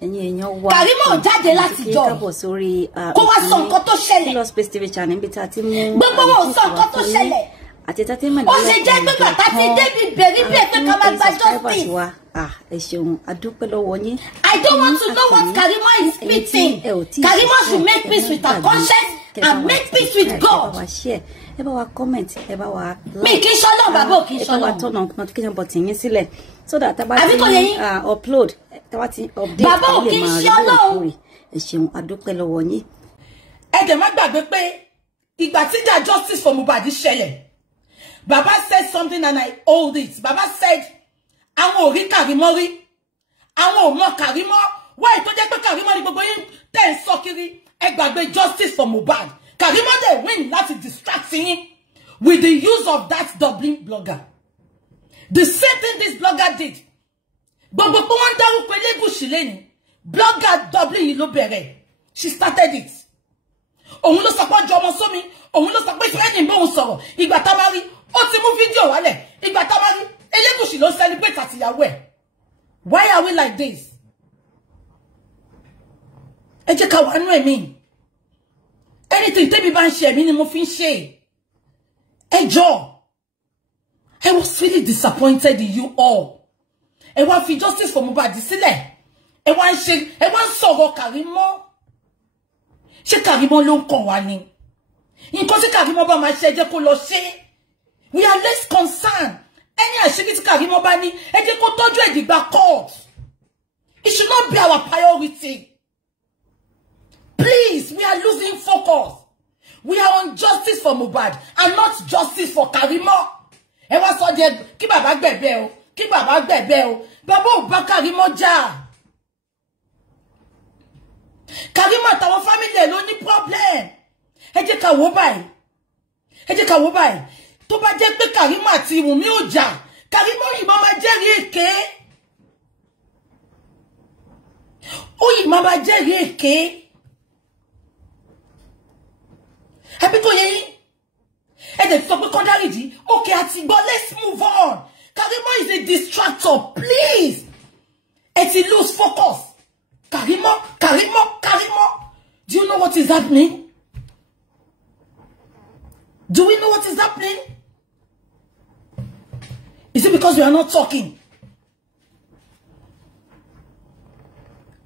Karimo jáde láti jọ kó wá sọ nǹkan tó ṣẹlẹ̀ gbogbo wọn sọ nǹkan tó ṣẹlẹ̀ ó ṣe jẹ́ pé bàtà ti débi bẹ̀rí bẹ́ẹ̀ pé ká máa gba justice. I don't want to know what Karimo is speaking. Karimo should make peace with her conscience and make peace with God. Mi kì í ṣọlọ́ bàbá ò kì í ṣọlọ́. So that upload update bàbá ò kì í ṣọlọ́. Ẹ dẹ̀ má gbàgbé pé ìgbà tí ìjà justice for Mohbad ṣẹlẹ̀, Baba said something and I hold it. Baba said, àwọn ò rí Karimo rí, àwọn ò mọ Karimo. Why tó jẹ́ pé Karimo ni gbogbo yín tẹ́ ń sọ kiri, ẹ gbàgbé justice for Mohbad. Karimo dey win láti distract yín with the use of that Dublin blogger. The same thing this blogger did. Gbogbo pé wọ́n dárúkọ Elégùṣì lẹ́ni, blogger Dublin yìí ló bẹ̀rẹ̀. She started it. Òun ló sọ pé ọjọ́ ọmọ sómi, òun ló sọ pé friend bóun sọ̀rọ̀, ìgbà tá máa rí, ó ti mú fídíò wálẹ̀, ìgbà tá máa rí, Elégùṣì ló celebrate àtìyàwó ẹ̀. Why are we like this? Ẹ jẹ́ ká wà nú ẹ̀mí. Anything tẹ́bi bá ń ṣe ẹ̀mí ni mo fi ń ṣe. Ẹ jọ̀ọ́. I was really disappointed in you all. Ẹ wá fi justice for Mohbad sílẹ̀. Ẹ wá ń sọ̀rọ̀ Karimo. Ṣé Karimo ló ń kàn wá ni? Nǹkan tí Karimo bá máa ṣe ẹ jẹ́ kó lọ ṣe. We are less concerned. Any àṣírí tí Karimo bá ní, ẹ jẹ́ kó tọ́jú ẹ̀ dìgbà court. It should not be our priority. Please, we are losing focus. We are on justice for Mohbad and not justice for Karimo. Ẹ wá sọ jẹ́ kí bàbá gbẹ̀bẹ̀ o, kí bàbá gbẹ̀bẹ̀ o. Bàbá ò bá Karimo jà. Karimo àtàwọn family ẹ̀ ló ní problem. Ẹ jẹ́ ká wò báyìí. Ẹ jẹ́ ká wò báyìí. Tó bá jẹ́ pé Karimo àti Wunmi ò jà, Karimo yìí máa jẹ́rìí èké. Ó yìí máa jẹ́rìí èké. Àbí kò yé yín? Ẹ dẹ̀ sọ pé kó dáríjì. Okay, àti gbọ́, let's move on. Karimo is a distractor, please. Ẹ ti lose focus. Karimo. Do you know what is happening? Do we know what is happening? Is it because we are not talking?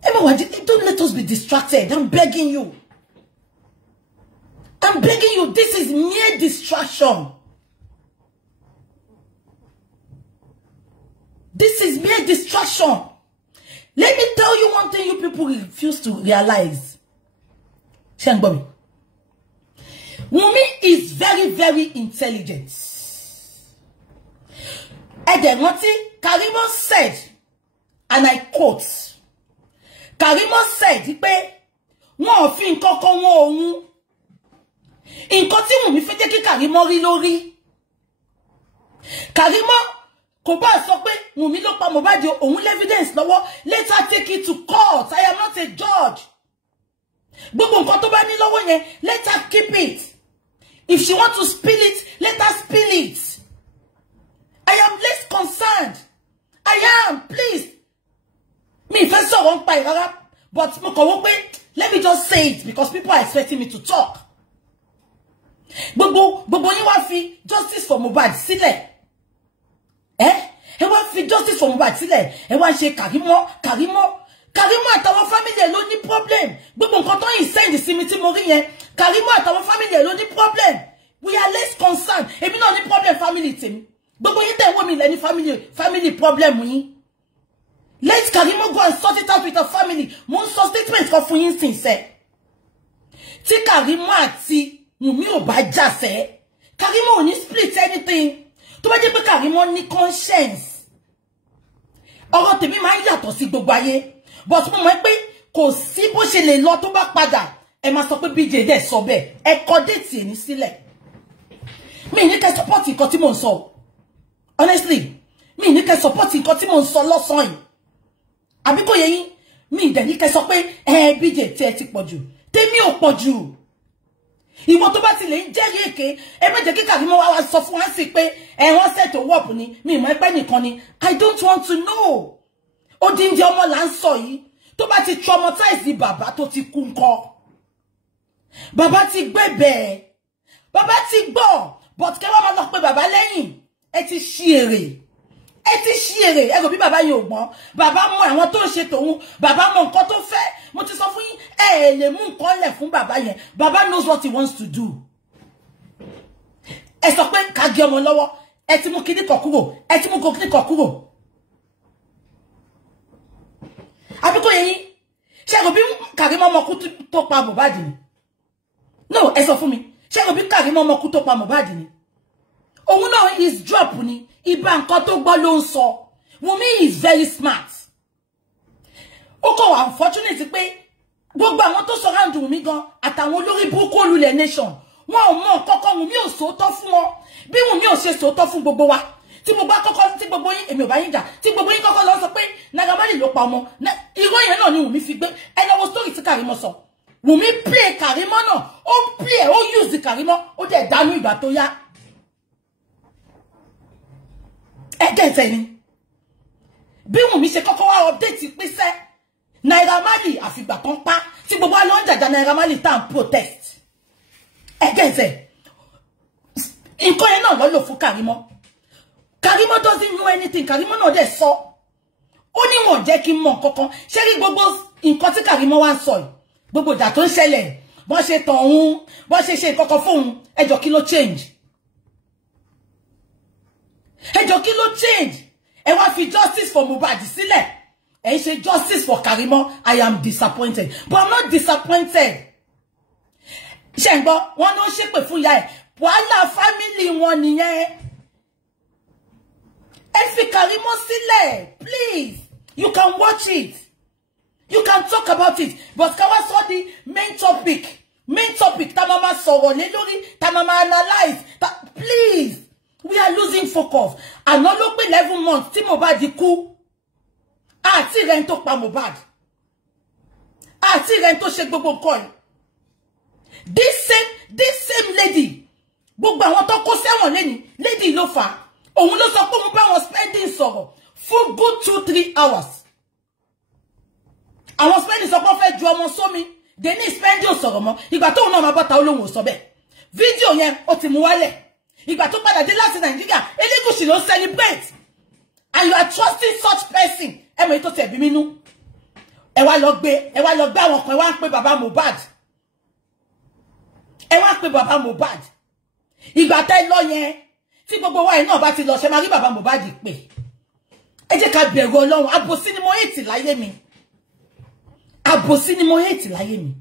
Emma, don't let us be distracted. I'm begging you. I'm begging you. This is mere distraction. This is mere distraction. Let me tell you one thing you people refuse to realize. Wunmi is very, very intelligent. Edemoti, Karimo said, and I quote, Karimo said, wọ́n fi nǹkan kan wọ́n òun. Nǹkan tí Wunmi fẹ́ jẹ́ kí Karimo rí lórí. Karimo kò bá sọ pé Wunmi ló pa Mohbad, òun evidence lọ́wọ́. Let her take it to court. I am not a judge. Gbogbo nǹkan tó bá ní lọ́wọ́ yẹn, let her keep it. If she wants to spill it, let her spill it. I am less concerned. I am, please. Me first saw one by but let me just say it because people are expecting me to talk. Gbogbo yín wá fi justice for Mohbad sílẹ̀. Ẹ wá fi justice for Mohbad sílẹ̀. Ẹ wá ṣe Karimo àtàwọn family ẹ̀ ló ní problem. Gbogbo nǹkan tó yìn send sí mi tí mo rí yẹn. Karimo àtàwọn family ẹ̀ ló ní problem. We are less concerned. Èmi náà ní problem family tèmi. Gbogbo yín tẹ̀ wọ́n mi lẹ́ni family problem yín. Let Karimo go and sort it out with her family. Mo ń sọ statement kan fún yín sincere. Tí Karimo àti Wunmi ò bá jà sẹ́, Karimo ò ní split anything. Tó bá jẹ́ pé Karimo ní conscience. Ọ̀rọ̀ tèmi máa ń yàtọ̀ sí gbogbo ayé. But mo mọ̀ pé kò sí bó ṣe lè lọ tó bá padà. Ẹ máa sọ pé BJ dẹ̀ sọ bẹ́ẹ̀. Ẹ kọ déètì ẹni sílẹ̀. Mi ní kẹ́ support nǹkan tí mo ń sọ. Honestly, mi ní kẹ́ support nǹkan tí mo ń sọ lọ́sàn yìí. Àbí kò yé yín, mi dẹ̀ ní kẹ́ sọ pé BJ tí ẹ ti pọ̀ jù. Tèmi ò pọ̀ jù. Ìwọ tó bá ti lè jẹ́rìí èké, ẹ má jẹ́ kí Karimo wá sọ fún wa sí pé wọ́n set to work ni, mi mọ̀ pé nìkan ni. I don't want to know. Odindi ọmọ là ń sọ yìí. tó bá ti traumatize bàbá tó ti kú ńkọ́. Bàbá ti gbẹ̀bẹ̀. Bàbá ti gbọ́. But kẹ́ wá máa lọ pé bàbá lẹ́yìn. Ẹ ti ṣí èrè. Ẹ ti ṣí èrè. Ẹ rò bí bàbá yóò gbọ́n. Bàbá mọ àwọn tó ń ṣe tòun. Bàbá mọ nǹkan tó fẹ́. Mo ti sọ fún yín, ẹ lè mú nǹkan lẹ̀ fún bàbá yẹn. Bàbá knows what he wants to do. Ẹ sọ pé ká gé ọmọ lọ́wọ́. Ẹ ti mú kíní kan kúrò. Ẹ ti mú kíní kan kúrò. Àbí kò yé yín. Ṣé rò bí Karimo ọmọ kú tó pa Mohbad ni? No, ẹ sọ fún mi. Ṣé rò bí Karimo ọmọ kú tó pa Mohbad ni? Òun náà is drop ni. Ìbá nǹkan tó gbọ́ ló ń sọ. Wunmi is very smart. Ó kò wà unfortunate pé gbogbo àwọn tó surround Wunmi gan àtàwọn olórí burúkú olùlẹ̀ nation wọn ò mọ kọ́kọ́ Wunmi ò sòótọ́ fún wọn bí Wunmi ò ṣe sòótọ́ fún gbogbo wa tí gbogbo àkọ́kọ́ tí gbogbo yín èmi ò bá yín jà tí gbogbo yín kọ́kọ́ lọ sọ pé Naira Marley ló pa ọmọ irọ́ yẹn náà ni Wunmi fi gbé ẹ lọ wo story tí Karimo sọ Wunmi play Karimo náà ó play ó use Karimo ó dẹ̀ dánú ìgbà tó yá ẹ gẹ̀ẹ́sẹ̀ ni bí Wunmi ṣe kọ́kọ́ wá update pínsẹ́ Naira Marley àfìgbà kan pa tí gbogbo wa ló ń jàjà Naira Marley tá ń protest ẹgẹ́sẹ̀ nǹkan yẹn náà lọ fún Karimo Karimo doesn't know anything Karimo náà dẹ̀ sọ ó ní wọn jẹ́ kí n mọ̀ kankan ṣé rí gbogbo nǹkan tí Karimo wá ń sọ yìí gbogbo ìjà tó ń ṣẹlẹ̀ bọ́n ṣe tàn òun bọ́n ṣe kankan fóun ẹjọ́ kí ló change ẹjọ́ kí ló change ẹ wá fi justice for Mohbad sílẹ̀ ẹ ṣe justice for Karimo. I am disappointed but I'm not disappointed. Ṣé ń gbọ́ wọn ló ṣépè fún ìyá ẹ̀ wàhálà family wọn nìyẹn ẹ fi Karimo sílẹ̀ please you can watch it you can talk about it but ká wá sọ the main topic tá máa sọ̀rọ̀ lé lórí tá máa analyse please we are losing focus àná ló pé 11 months tí Mohbad kú àti rẹ̀ tó pa Mohbad àti rẹ̀ tó ṣe gbogbo nǹkan this same lady gbogbo àwọn tó kó sẹ́wọ̀n lẹ́ni lady ló fà òun ló sọ pé mo bá wọn spending sọ̀rọ̀ for good 2-3 hours àwọn spending sọ pé wọ́n fẹ́ ju ọmọ sómi they need spending ò sọ̀rọ̀ mọ́ ìgbà tóun náà máa bọ́ta olóhùn ò sọ bẹ́ẹ̀ fídíò yẹn ó ti mú wálẹ̀ ìgbà tó padà dé láti Nàìjíríà Elégùṣì ló celebrate and you are trusting such person ẹ mọ̀ ètò tẹ̀ bí mínú ẹ wá lọ gbé àwọn kan ẹ wá ń pè bàbá Mohbad ẹ wá ń pè bàbá Mohbad ìgbà tẹ́ lọ yẹn tí gbogbo wa yìí náà bá ti lọ ṣe máa rí bàbá Mohbad pè ẹ jẹ́ ká bẹ̀rù Ọlọ́run àbòsí ni mo hate láyé mi àbòsí ni mo hate láyé mi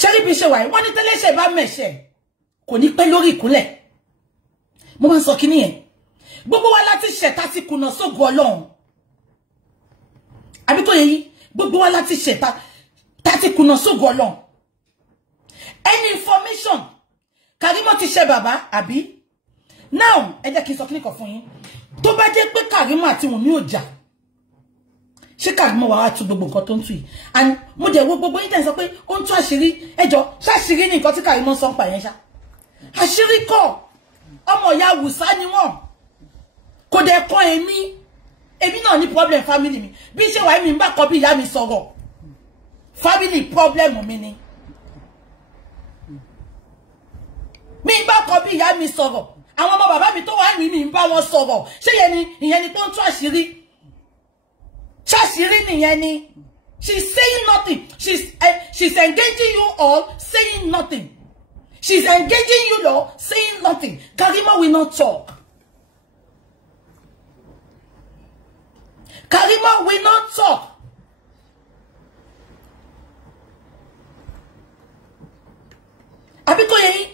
ṣé rí bí ṣe wà yìí wọ́n ní tẹ́lẹ̀ṣẹ̀ bá mẹ̀ṣẹ̀ kò ní pẹ́ lórí ìkúnlẹ̀ mo máa ń sọ kíní yẹn gbogbo wa láti ṣẹ̀ tá ti kùnà sógo Ọlọ́run àbí kò yé yín gbogbo wa láti ṣẹ̀ tá ti kùnà sógo Ọlọ́run any information Karimo ti ṣẹ̀ bàbá àbí now ẹ jẹ́ kí n sọ kíní kan fún yín tó bá jẹ́ pé Karimo àti Wunmi ò jà ṣé Karimo wá tú gbogbo nǹkan tó ń tú yìí and mo jẹ́ wo gbogbo yín tẹ́ ń sọ pé ó ń tú àṣírí ẹjọ́ ṣàṣírí ní nǹkan tí Karimo sọ ń pa yẹn ṣá àṣírí kọ́ ọmọ ìyá Wùsá ni wọ́n kò dẹ̀ kọ́ èmi náà ní problem family mi bí ṣe wà mí ń bá kọ́ bí ìyá mi sọ̀rọ̀ family problem mi ni mi ń bá kọ́ bí ìyá mi sọ̀rọ̀ àwọn ọmọ bàbá mi tó wà ní mi ń bá wọn sọ̀rọ̀ ṣé ìyẹn ni tó ń tú àṣírí ṣàṣírí nìyẹn ni she's saying nothing she's engaging you all saying nothing she's engaging you all saying nothing Karimo will not talk. Karimo will not talk. Abiko yeyin,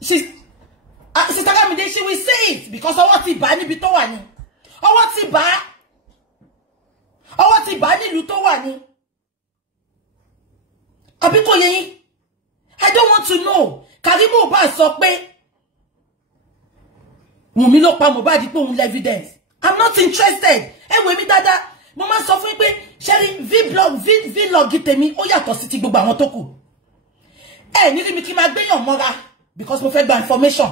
Sister Kamide, she will say it because ọwọ́ ti bá níbi tó wà ní. Ọwọ́ ti bá nílùú tó wà ní. Abiko yeyin, I don't want to know. Karimo bá sọ pé Wunmi ló pa Mohbad pé òun evidence. I'm not interested. Ẹ̀wẹ̀ mi dáadáa. Mo máa sọ fún yín pé sharing vlog tèmi ó yàtọ̀ sí ti gbogbo àwọn tó kù. Ní rí mi kí máa gbéyàn mọ́ra because mo fẹ́ gba information.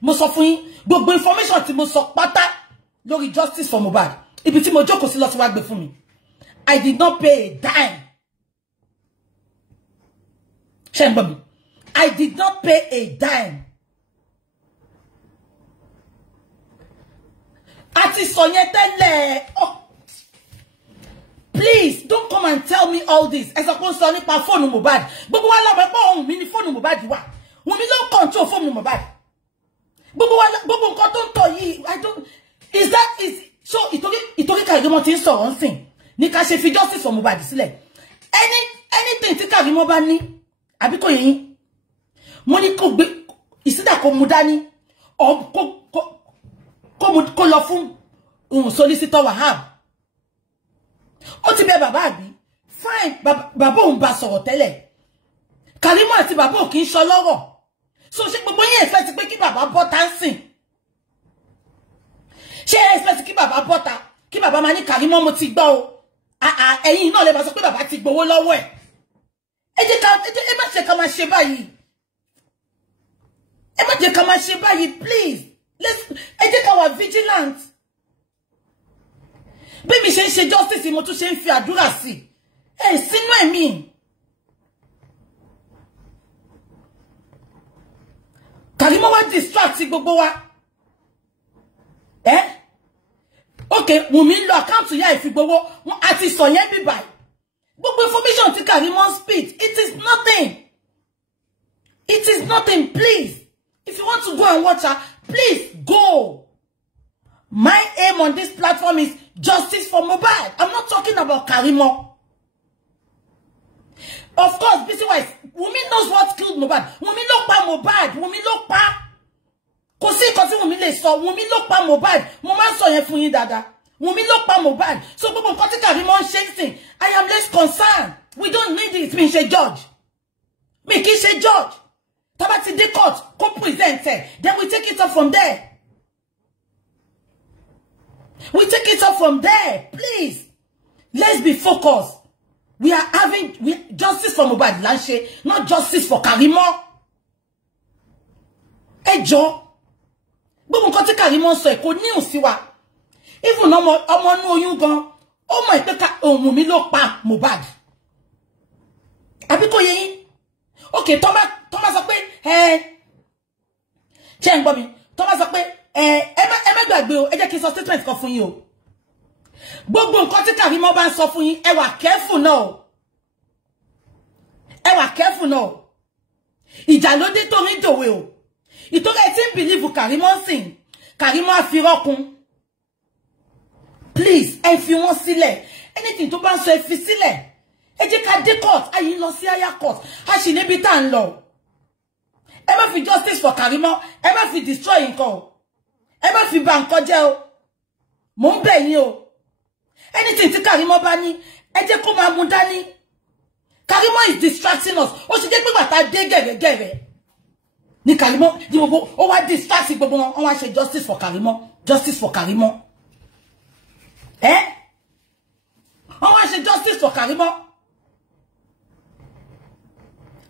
Mo sọ fún yín gbogbo information tí mo sọ pátá lórí justice for Mohbad. Ibi tí mo jókòó sí lọ sí wá gbé fún mi. I did not pay a dime. Shembomi, I did not pay a dime. Ati Sonyetele. Oh. Please, don't come and tell me all this. As a concern, pa phone Mohbad. Gbogbo wa la be pa ohun mi ni phone Mohbad wa. Wunmi ló control phone Mohbad. Gbogbo nǹkan tó ń tọ́ yìí, I don't. Is so ìtorí Karimo ti ń sọ̀rọ̀ ńsìn. Ní ká ṣe fi justice for Mohbad sílẹ̀. Anything tí Karimo bá ní, àbí kò yé yín. Mo ní kó gbé ìsídà kó mú dání or kó lọ fún solicitor Wahab. Ó ti bẹ̀ bàbá àbí. Fine, bàbá òun bá sọ̀rọ̀ tẹ́lẹ̀. Karimo àti bàbá ò kì í sọ lọ́rọ̀. So ṣé gbogbo yín expect pé kí bàbá bọ́ta ńsìn. Ṣé expect kí bàbá bọ́ta, kí bàbá máa ní Karimo mo ti gbọ́ o. Ẹ̀yin náà lè bá sọ pé bàbá ti gbowó lọ́wọ́ ẹ̀. Ẹ má ṣe ká máa ṣe báyìí. Ẹ má jẹ́ ká máa ṣe báyìí, please. Ẹ jẹ́ ká wà vigilant. Bí mi ṣe ń ṣe justice mo tún ṣe ń fi àdúrà sí. Sínú ẹ̀mí. Karimo wá distract gbogbo wa. Okay, Wunmi ń lo account ya ìfi gbogbo. Àti sọ yẹn bí báyìí. Gbogbo information tí Karimo speak, it is nothing. It is nothing, please. If you want to go and watch her, please go. My aim on this platform is justice for Mohbad. I'm not talking about Karimo. Of course, busy-wise, Wunmi knows what killed Mohbad. Wunmi ló pa Mohbad. Wunmi ló pa. Kò sí nǹkan tí Wunmi lè sọ. Wunmi ló pa Mohbad. Mo máa ń sọ yẹn fún yín dáadáa. Wunmi ló pa Mohbad. So gbogbo nǹkan tí Karimo ń ṣe ńsìn, I am less concerned. We don't need it. Mi ṣe judge. Mi kì í ṣe judge. Tá bá ti dé court, kó present ẹ. Then we take it up from there. We take it up from there. Please. Let's be focused. We are having justice for Mohbad Lanche, not justice for Karimo. Ẹ jọ̀ọ́. Gbogbo nǹkan tí Karimo sọ kò ní òsì wa. Even ọmọ inú oyún gan, ó mọ̀ pé Wunmi ló pa Mohbad. Àbí kò yé yín? Okay, tó bá sọ pé ṣé ń gbọ́ mi. Tó bá sọ pé ẹ má gbàgbé o, ẹ jẹ́ kí n sọ statement kan fún yín o. Gbogbo nǹkan tí Karimo bá ń sọ fún yín, ẹ wà careful now. Ẹ wà careful now. Ìjà ló dé tó rí dòwe o. Ìtorí ẹ ti ń believe Karimo sìn. Karimo á fi rọ́kun. Please, ẹ fi wọ́n sílẹ̀. Anything tó bá ń sọ ẹ fi sílẹ̀. Ẹ jẹ́ ká dé court, ayi lọ sí higher court. A sì níbi tá ń lọ. Ẹ má fi justice for Karimo, ẹ má fi destroy nǹkan o. Ẹ má fi bà nǹkan jẹ́ o. Mo ń bẹ̀ yín o. Anything tí Karimo bá ní, ẹ jẹ́ kó máa mú dání. Karimo is distracting us. Ó ṣe jẹ́ pé bàtà dé gẹ̀rẹ́gẹ̀rẹ́. Ní Karimo, di gbogbo, ó wá distract gbogbo wọn. Ó wá ṣe justice for Karimo. Justice for Karimo. Ó wá ṣe justice for Karimo.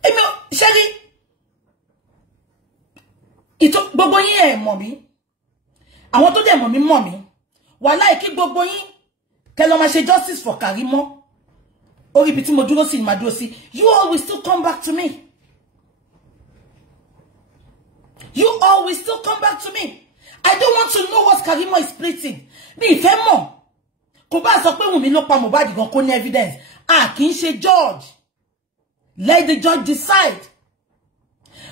Èmi ṣẹ́rí. Gbogbo yín ẹ mọ̀ mí. Àwọn tó dẹ̀ mọ̀ mí mọ̀ mí. Wàláhì kí gbogbo yín kẹ́ lọ máa ṣe justice for Karimo. Orí ibi tí mo dúró sí ni màá dúró sí. You all will still come back to me. You all will still come back to me. I don't want to know what Karimo is splitting. Mi ìfẹ́ mọ̀. Kò bá sọ pé Wunmi ló pa Mohbad gan kò ní evidence. Kì í ṣe judge. Let the judge decide.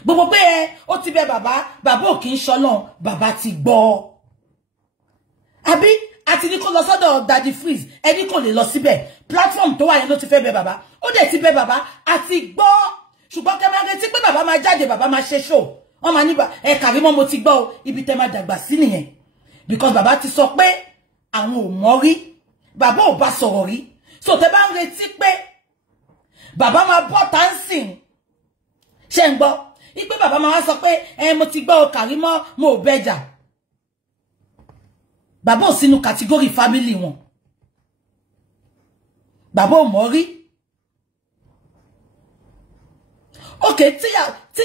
Gbogbo pé ó ti bẹ̀ bàbá ò kì í ṣọlọ́run, bàbá ti gbọ́. Àbí àti ní kó lọ sọ́dọ̀ Daddy Freeze, ẹni kò lè lọ síbẹ̀. Platform tó wà yẹn ló ti fẹ́ bẹ̀ bàbá. Ó dẹ̀ ti bẹ̀ bàbá àti gbọ́. Ṣùgbọ́n kẹ́ máa retí pé bàbá máa jáde, bàbá máa ṣe show. Wọ́n máa ní Karimo mo ti gbọ́ o, ibi tẹ́ máa dàgbà sí nìyẹn. Because bàbá ti sọ pé àwọn ò mọ̀ rí. Bàbá ò bá sọ̀rọ̀ rí. So tẹ́ bá ń retí pé bàbá máa bọ́ tánsìn. Ṣé ń gbọ́? Ipe bàbá máa wá sọ pé mo ti gbọ́ o Karimo mo ò bẹ́jà. Bàbá ò sínú category family wọn. Bàbá ò mọ̀ rí. Okay, tí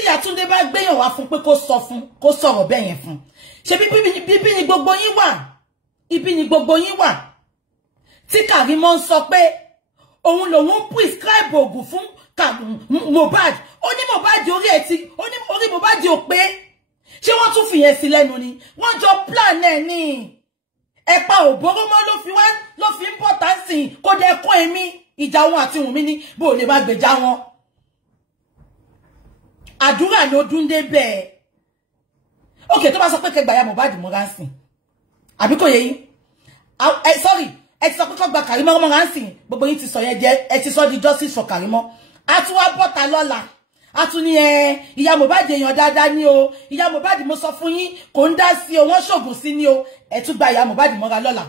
ya Túndé bá gbéyàn wá fún pé kó sọ̀rọ̀ bẹ́ẹ̀ yẹn fún. Ṣé bíbí ni gbogbo yín wà? Ibi ni gbogbo yín wà. Tí Karimo ń sọ pé òun lòun prescribe oògùn fún Mohbad ó ní Mohbad orí ẹ̀ ti ó ní orí Mohbad ò pé ṣé wọ́n tún fìyẹn sí lẹ́nu ni wọ́n jọ plan ẹ̀ ní ẹ̀pà òbóró mọ́ ló fi ń bọ̀ tánsìn kó dẹ̀ kún èmi ìjà wọn àti Wùnmí ní bó lè má gbèjà wọn àdúrà ló dún dé bẹ́ẹ̀ okay tó bá sọ pé kẹgbà ya Mohbad mọ́ra ń sìn àbí kò yé yín sorry ẹ ti sọ pé kọgbà Karimo mọ́ra ń sìn gbogbo yín ti sọ yẹn jẹ́ ẹ ti sọ di justice for Karimo a tún wá bọ́ta lọ́la a tún ní ìyá Mohbad èèyàn dáadáa ní o ìyá Mohbad mo sọ fún yín kò ń dá sí o wọ́n ṣògùn sí ní o ẹ tún gba ìyá Mohbad mọ́ra lọ́la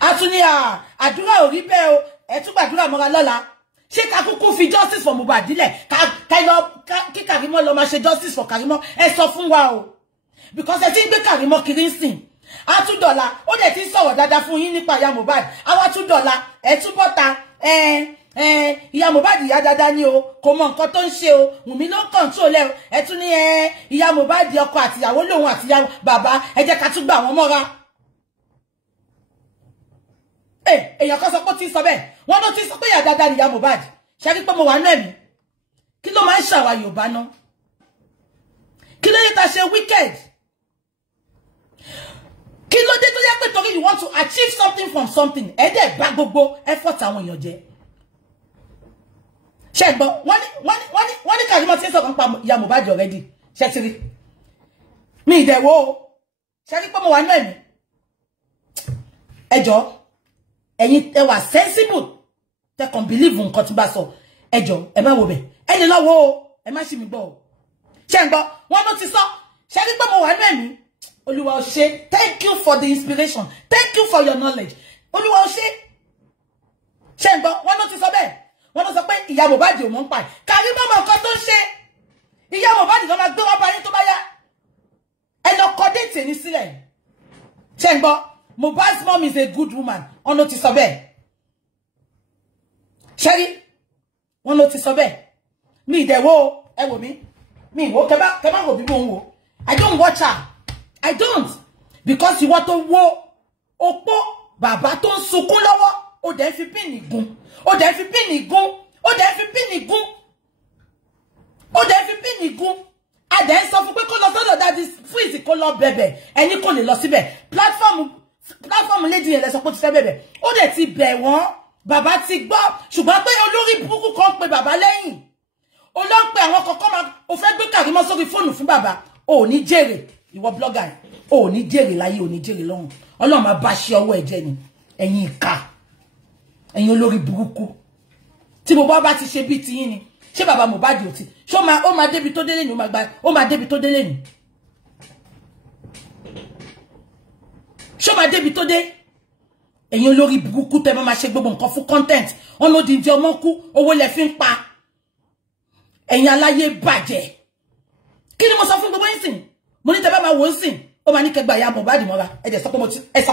a tún ní àdúrà ò rí bẹ́ẹ̀ o ẹ tún gbàdúrà mọ́ra lọ́la ṣé ká kúkú fi justice for Mohbad dílẹ̀ kí Karimo lọ máa ṣe justice for Karimo ẹ sọ fún wa o because ẹ ti ń gbé Karimo kiri ń sìn a tún dọ̀la ó dẹ̀ ti ń sọ̀rọ̀ dáadáa fún yín nípa ìyá Mohbad a wá tún dọ̀la ẹ tún bọ́ta ìyá Mohbad ìyá dáadáa ni o kò mọ nǹkan tó ń ṣe o Wùnmí ló ń control ẹ o ẹ tún ní ìyá Mohbad ọkọ àtìyàwó lòun àtìyàwó bàbá ẹ jẹ́ ká tún gbà wọ́n mọ́ra èèyàn kan sọ pé ó ti sọ bẹ́ẹ̀ wọ́n ló ti sọ pé ìyá dáadáa ni ìyá Mohbad ṣe rí pé mo wà nú ẹ̀mí kí ló máa ń ṣàwà Yorùbá náà kí ló dé ta ṣe wicked kí ló dé tó yẹ pé torí you want to achieve something from something ẹ dẹ̀ bá gbogbo effort àwọn èèyàn jẹ́ ṣe gbọ́ wọ́n ní Karimo ti ń sọ̀kan pa ìyá Mohbad already ṣe ti rí mi ìdẹ̀wò ṣe rí pé mo wà nú ẹ̀mí ẹjọ́ ẹ̀yin ẹ wà sensible tẹ́ kàn believe nǹkan tí bá sọ ẹjọ́ ẹ má wo bẹ̀ ẹ lè lọ́wọ́ o ẹ má ṣì mí gbọ́ o ṣe ń gbọ́ wọ́n ló ti sọ ṣe rí pé mo wà nú ẹ̀mí Olúwa ó ṣé thank you for the inspiration thank you for your knowledge Olúwa ó ṣé ṣe ń gbọ́ wọ́n ló ti sọ bẹ́ẹ̀ wọ́n ló sọ pé ìyá Mohbad ò mọ̀ ń pa ẹ̀ Karimo mọ̀ nǹkan tó ń ṣe ìyá Mohbad ló máa gbé wá bá yín tó bá yá ẹ lọ kọ déètì ní sílẹ̀ ṣe ń gbọ́ Mohbad's mom is a good woman wọ́n ló ti sọ bẹ́ẹ̀ ṣẹ́rí wọ́n ló ti sọ bẹ́ẹ̀ mi ìdẹ̀wò ẹ wò mí mi ìwò kẹ bá wò bí mo ń wò I don't watch her I don't because ìwọ tó wo opó bàbá tó ń sunkún lọ́wọ́ ó dẹ̀ fi píìnì gún ó dẹ̀ fi píìnì gún ó dẹ̀ fi píìnì gún ó dẹ̀ fi píìnì gún a dẹ̀ ń sọ fún pé kó lọ sọ́dọ̀ Daddy Freeze kó lọ bẹ̀bẹ̀ ẹni kò lè lọ síbẹ̀ platform lady yẹn lẹ sọ pé ó ti fẹ́ bẹ̀bẹ̀ ó dẹ̀ ti bẹ̀ wọ́n bàbá ti gbọ́ ṣùgbọ́n pé olórí burúkú kan pe bàbá lẹ́yìn ó lọ ń pe àwọn kọ̀ọ̀kan máa ó fẹ́ gbé Karimo sórí fóònù fún bàbá ò ní jèrè ìwọ blogger ò ní jèrè láyé ò ní jèrè lọ́run Ọlọ́run máa bá ṣe ọwọ́ ẹ̀jẹ̀ ni ẹ̀yin ìka ẹ̀yin olórí burúkú tí mo bá ti ṣe bí ti yín ni ṣé bàbá Mohbad ò ti ṣé ó máa débi tó délé ni ó máa débi tó délé ni ṣé ó máa débi tó dé ẹ̀yin olórí burúkú tẹ́ máa ṣe gbogbo nǹkan fún content ọ̀nà òdìdí ọmọ kú owó lẹ fi ń pa ẹ̀yin aláyé bàjẹ́ kí ni mo sọ fún gbogbo yín sìn mo ní tẹ́ bá máa wò ó sìn ó máa ní kẹgbà ìyá Mohbad mọ́ra ẹ̀jẹ̀ sọ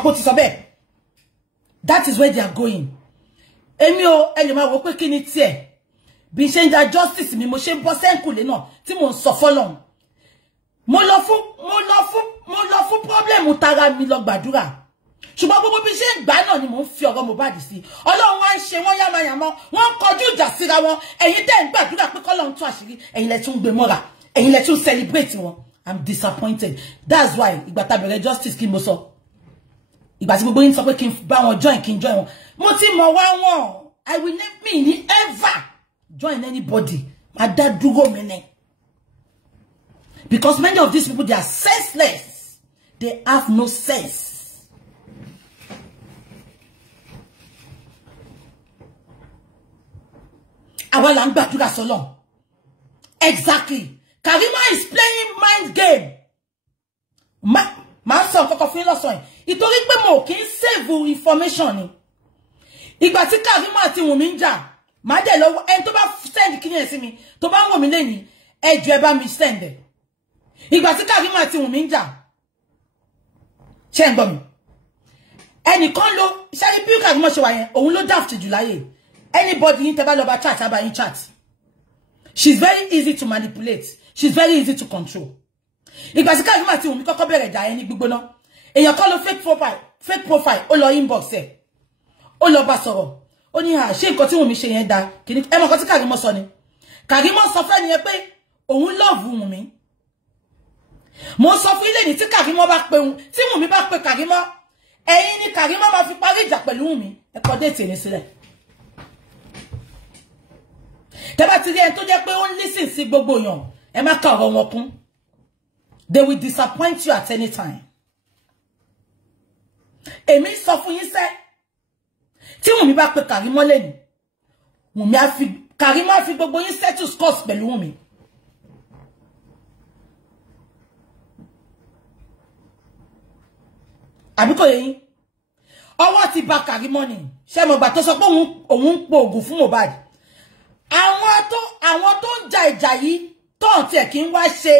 pé ti sọ bẹ́ẹ̀ that is where they are going èmi o ẹ lè máa wò pé kí ni tiẹ̀ bí ṣe ń da justice mi mo ṣe ń bọ́ sẹ́ńkùlé náà tí mo ń sọ fọ́lọ́run mo lọ fún problem tara mi lọ gbàdúrà ṣùgbọ́n gbogbo bí ṣe ń gbà náà ni mo ń fi ọ̀rọ̀ Mohbad sí Ọlọ́run wá ń ṣe wọ́n yámayàmọ́ wọ́n ń kọjú ìjà síra wọn ẹ̀yin tẹ́ ń gbàdúrà pé k'Ọlọ́run tú àṣírí ẹ̀yin lẹ tún gbé mọ́ra ẹ̀yin lẹ tún celebrate wọn I'm disappointed that's why ìgbà tá bẹ̀rẹ̀ justice kí mo sọ ìgbà tí gbogbo yín sọ pé kí n bá wọn join kí n join wọn mo ti mọ̀ wá wọn I will never ever join anybody má dá dúró mi ni because many of these people they are senseless they have no sense. Àwa là ń gbàdúrà sọ́lọ́run exactly Karimo is playing mind game máa sọ kọ́kọ́ fún lọ́sàn yìí ìtorí pé mo kì í save information ni ìgbà tí Karimo àti Wùnmí ń jà máa dẹ̀ lọ́wọ́ ẹni tó bá send kíní ẹ̀ sí mi tó bá ń wò mí lẹ́yìn ẹjọ́ ẹ bá mi send ẹ̀ ìgbà tí Karimo àti Wùnmí ń jà ṣé ń gbọ́ mi ẹnìkan ló ṣáàrí bí Karimo ṣe wà yẹn òun ló daft jù láyé anybody yín tẹ́ bá lọ bá chat aba yín chat she's very easy to manipulate she's very easy to control ìgbà tí Karimo àti Wùnmí kọ́kọ́ bẹ̀rẹ̀ jà ẹni gbígbóná èèyàn kan ló fake profile ó lọ inbox ẹ̀ ó lọ bá sọ̀rọ̀ ó ní ṣé nǹkan tí Wùnmí ṣe yẹn dá kíní ẹ mọ̀ nǹkan tí Karimo sọ ni Karimo sọ fẹ́ nìyẹn pé òun love Wùnmí mo sọ fún ilé ní tí Karimo bá pe òun tí Wùnmí bá pe Karimo ẹ̀yin ni Karimo máa fi parí ìjà pẹ̀lú Wùnmí ẹ kọ déètì ní sílẹ̀ tẹ́ bá ti rí ẹni tó jẹ́ pé ó ń listen sí gbogbo yàn ẹ má ka ọ̀rọ̀ wọn kún they will disappoint you at any time èmi sọ fún yín sẹ́ tí Wùnmí bá pe Karimo lẹ́nu Wùnmí á fi Karimo á fi gbogbo yín settle scores pẹ̀lú Wùnmí àbí kò yé yín ọwọ́ ti bà Karimo ni ṣé mo gbà tó sọ pé òun po ògùn fún Mohbad àwọn tó ń ja ìjà yìí tó ń tiẹ̀ kí ń wá ṣe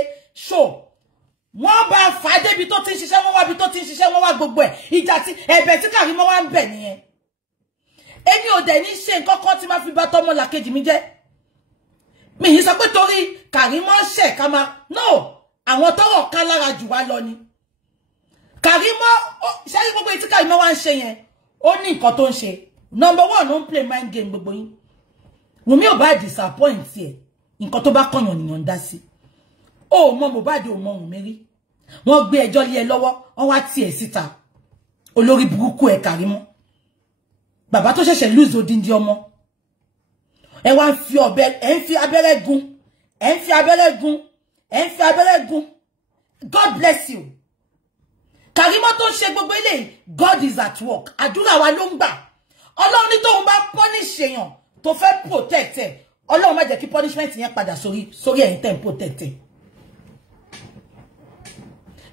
show wọ́n bá fà á débi tó ti ń ṣiṣẹ́ wọ́n wá bí tó ti ń ṣiṣẹ́ wọ́n wá gbogbo ẹ̀ ìjà tí ẹ̀bẹ̀ tí Karimo wá ń bẹ̀ nìyẹn èmi ò dẹ̀ ní ṣe nǹkan kan tí máa fi bá tọ́mọ làkejì mi jẹ́ mi yìí sọ pé torí Karimo ṣẹ̀ ká máa no àwọn tọ́rọ̀ ká lára jù wá lọ ni Karimo ṣe rí gbogbo tí Karimo wá ń ṣe yẹn ó ní nǹkan tó ń ṣe number one ó ń play mind game gbogbo yín Wùnmí ò bá disappoint ẹ̀ nǹkan tó bá kọ̀yàn nìyàn dá sí ó mọ Mohbad ò mọ Wùnmí rí wọ́n gbé ẹjọ́ lé ẹ lọ́wọ́ wọ́n wá tì ẹ́ síta olórí burúkú ẹ̀ Karimo bàbá tó ṣẹ̀ṣẹ̀ lose odindi ọmọ ẹ wá ń fi ọ̀bẹ ẹ ń fi abẹ́rẹ́ gún ẹ ń fi abẹ́rẹ́ gún ẹ ń fi abẹ́rẹ́ gún God bless you Karimo tó ń ṣe gbogbo eléyìí God is at work àdúrà wa ló ń gbà Ọlọ́run ní tóun bá punish èèyàn tó fẹ́ protect ẹ Ọlọ́run má jẹ́ kí punishment yẹn padà sórí ẹ̀yin tẹ́ ń protect ẹ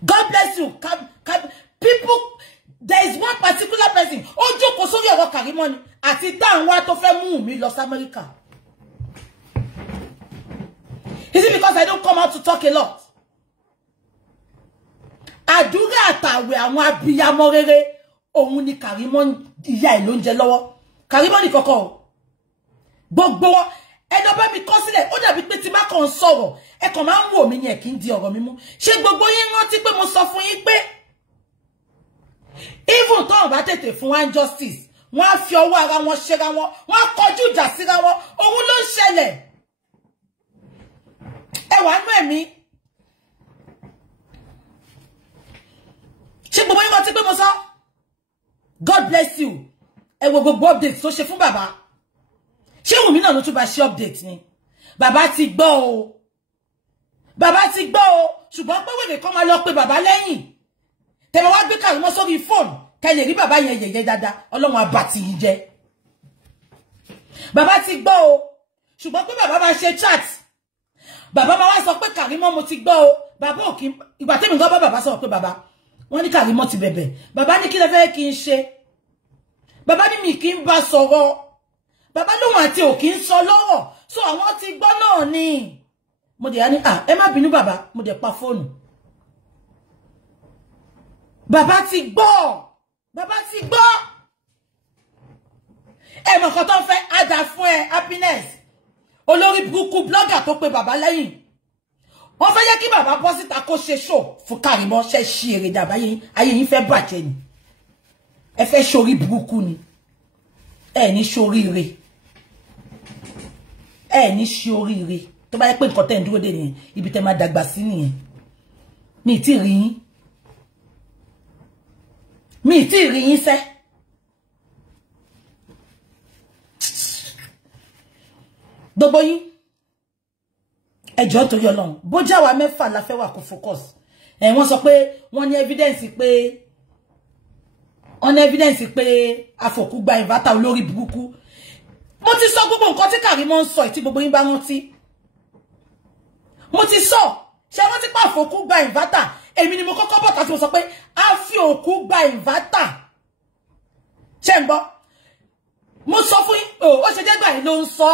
God bless you people there is one particular person ó jókòó sórí ọ̀rọ̀ Karimo ni àti dáhùn tó fẹ́ mú mi lọ sí America is it because I don't come out to talk a lot àdúrà àtàwẹ̀ àwọn abiyamọ rere òun ni Karimo ìyá ẹ̀ ló ń jẹ lọ́wọ́ Karimo ní kọ́kọ́ o gbogbo ẹni ọba mi kọ́ sílẹ̀ ó dàbí pé tí má kàn sọ̀rọ̀ ẹ kàn máa ń wò mí ni ẹ kì í di ọ̀rọ̀ mi mú ṣé gbogbo yín rántí pé mo sọ fún yín pé even tó ń bá tètè fún wa justice wọ́n á fi ọwọ́ ara wọn ṣera wọn wọ́n á kọjú ìjà síra wọn òun ló ń ṣẹlẹ̀ ẹ wà nú ẹ̀mí ṣé gbogbo yín rántí pé mo sọ God bless you ẹ wo gbogbo update tó ṣe fún bàbá ṣé Wùnmí náà ló tún bá ṣe update ni bàbá ti gbọ́ o ṣùgbọ́n pé wèrè kan máa lọ pé bàbá lẹ́yìn tẹ̀wọ́n wá gbé Karimo sórí fóònù kẹ́ lè rí bàbá yẹn yẹ̀yẹ́ dáadáa Ọlọ́run àbá ti yín jẹ́ bàbá ti gbọ́ o ṣùgbọ́n pé bàbá máa ṣe chat bàbá máa wá sọ pé Karimo mo ti gbọ́ o bàbá ò kí ìgbà tẹ́mi gbọ́ bàbá sọ pé bàbá wọ́n ní Karimo ti bẹ̀bẹ̀ bàbá ní kí lẹ fẹ́ kí n ṣe bàbá ní mi kí n bá sọ̀rọ̀ bàbá lóhun àti ò kí ń sọ lọ́rọ̀ so àwọn ti gbọ́ náà ni mo dẹ̀ ní ẹ má bínú bàbá mo dẹ̀ pa fóònù bàbá ti gbọ́ ẹ mọ̀ kan tó ń fẹ́ àdá fún ẹ happiness olórí burúkú blogger tó pe bàbá lẹ́yìn wọ́n fẹ́ yẹ kí bàbá bọ́ síta kó ṣe show fún Karimo ṣe ṣí èrè dàbá ayé yín fẹ́ bàjẹ́ ni ẹ fẹ́ ṣorí burúkú ni ẹ ní ṣoríire tó bá yẹ pé nǹkan tẹ́ ń dúró dè nìyẹn ibi tẹ́ máa dàgbà sí nìyẹn mi ì tí ì rí yín sẹ́ gbogbo yín ẹjọ́ torí Ọlọ́run bójá wa mẹ́fà la fẹ́ wà kó focus wọ́n sọ pé wọ́n ní evidence pé afọ̀kú gba ìbátà olórí burúkú mo ti sọ gbogbo nǹkan tí Karimo ń sọ tí gbogbo yín bá rántí mo ti sọ ṣé wọ́n ti pa afọ̀kú gba ìbátà èmi ni mo kọ́kọ́ bọ̀ta tí mo sọ pé a fi òkú gba ìbátà ṣé ń gbọ́ mo sọ fún yín ó ṣe jẹ́ gbà yín ló ń sọ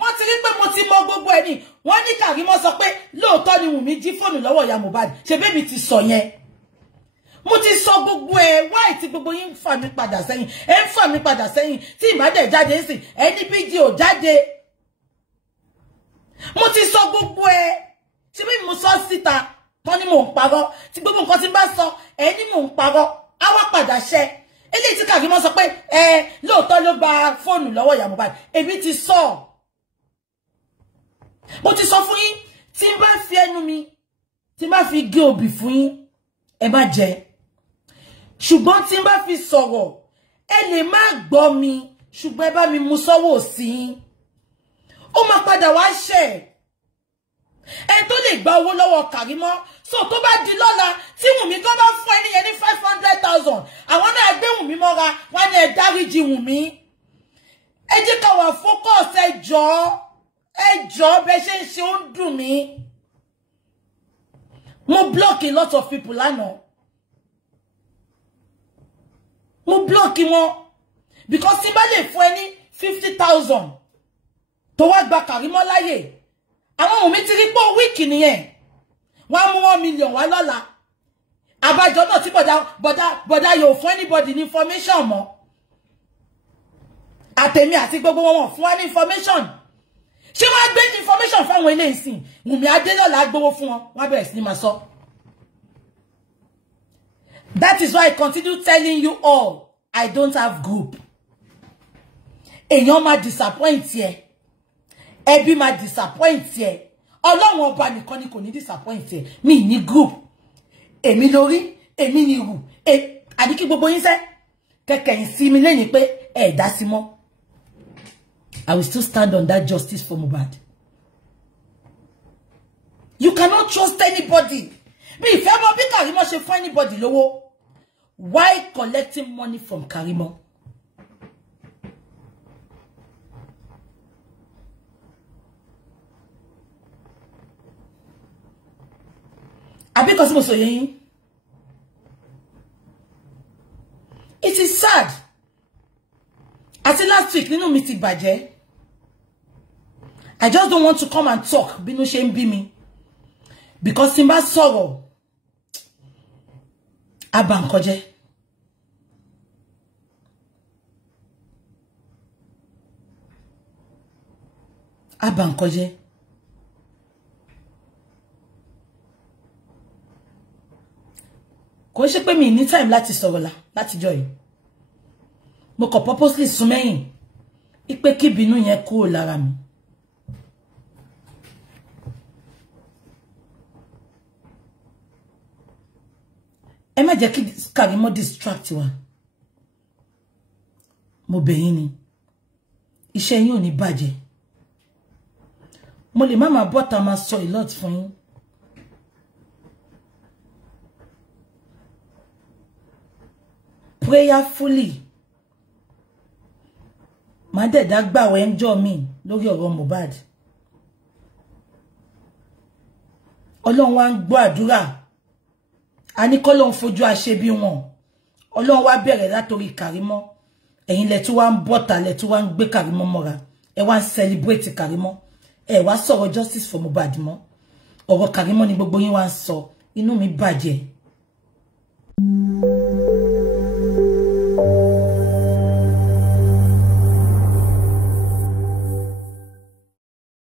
wọ́n ti rí pé mo ti mọ gbogbo ẹ̀ ni wọ́n ní Karimo sọ pé lóòótọ́ ni Wùnmí jí fóònù lọ́wọ́ ìyá Mohbad ṣe bébí ti sọ yẹn mo ti sọ gbogbo ẹ̀ wáì tí gbogbo yín ń fà mí padà sẹ́yìn tí ìbádẹ́ jáde ń sìn ẹni fídíò jáde mo ti sọ gbogbo ẹ̀ ṣe bí mo sọ síta tán ni mò ń parọ́ tí gbogbo nǹkan tí n bá sọ ẹni mò ń parọ́ á wá padà ṣẹ eléyìí tí Karimo sọ pé lóòótọ́ ló gba fóònù lọ́wọ́ ìyá Mohbad èmi ti sọ mo ti sọ fún yín tí n bá fi ẹnu mi tí n bá fi gé obì fún yín ẹ má jẹ ṣùgbọ́n tí n bá fi sọ̀rọ̀ ẹ lè má gbọ́ mi ṣùgbọ́n ẹ bá mi mú sọ́wọ́ sí yín ó máa padà wá ṣe ẹ tó lè gba owó lọ́wọ́ Karimo so tó bá di lọ́la tí Wùnmí gan bá fún ẹni yẹn ní 500,000 àwọn náà gbé Wùnmí mọ́ra wọ́n ní ẹ dáríjì Wùnmí ẹ jẹ́ ká wà focus ẹ jọ̀ọ́ bẹ́ ṣe ń ṣe ó ń dùn mí mo block a lot of people lánàá mo block wọn because tí bá lè fún ẹ ní 50,000 tó wá gba Karimo láyè àwọn Wùnmí ti rí pé wíìkì nìyẹn wọ́n mú 1 million wá lọ́la àbájọ náà tí bọ̀dá yóò fún anybody ní information mọ́ àtẹ̀mí àti gbogbo wọn fún wa ní information ṣé wọ́n gbé information fáwọn ilé ìsìn Wùnmí adélọ́lá gbowó fún wọn wọ́n bẹ̀rẹ̀ sí ní máa sọ. That is why I continue telling you all I don't have group. Èèyàn máa disappoint yẹ ẹbí máa disappoint yẹ Ọlọ́run ọba nìkan ni kò ní disappoint yẹ mi ní group èmi lórí èmi ní irú àbí kí gbogbo yín ṣe kẹ̀kẹ́ yín sí mi lẹ́yìn pé ẹ dá sí mọ́. I will still stand on that justice for Mohbad. You cannot trust anybody. Me if ever be Karimo ṣe fún anybody lówó. Why collecting money from Karimo? Àbí kò sí mo sọ yín. It is sad. Àti last week nínú mi ti bàjẹ́. I just don't want to come and talk bínú ṣe ń bí mi. Because tí n bá sọ̀rọ̀ abankọjẹ́. Abankọjẹ́. Kò ṣe pé mi ní time láti sọ̀rọ̀ láti jọ yìí. Mo kàn purposely sún mẹ́yìn ipe kí bínú yẹn kúrò lára mi. Ẹ má jẹ́ kí Karimo distract wa. Mo bẹ̀ yín ni. Iṣẹ́ yín ò ní bàjẹ́. Mo lè má máa bọ́ta máa sọ a lot fún yín. Prayerfully. Má dẹ̀ dá gbààwẹ̀ ńjọ́ mi lórí ọ̀rọ̀ Mohbad. Ọlọ́run wá ń gbọ́ àdúrà. A ní k'Ọlọ́run fojú àṣebí wọn. Ọlọ́run wá bẹ̀rẹ̀ látorí Karimo. Ẹ̀yin lẹ tún wá ń bọ́ta lẹ tún wá ń gbé Karimo mọ́ra. Ẹ wá ń celebrate Karimo. Ẹ wá sọ̀rọ̀ justice for Mohbad mọ́. Ọ̀rọ̀ Karimo ni gbogbo yín wá ń sọ. Inú mi bàjẹ́.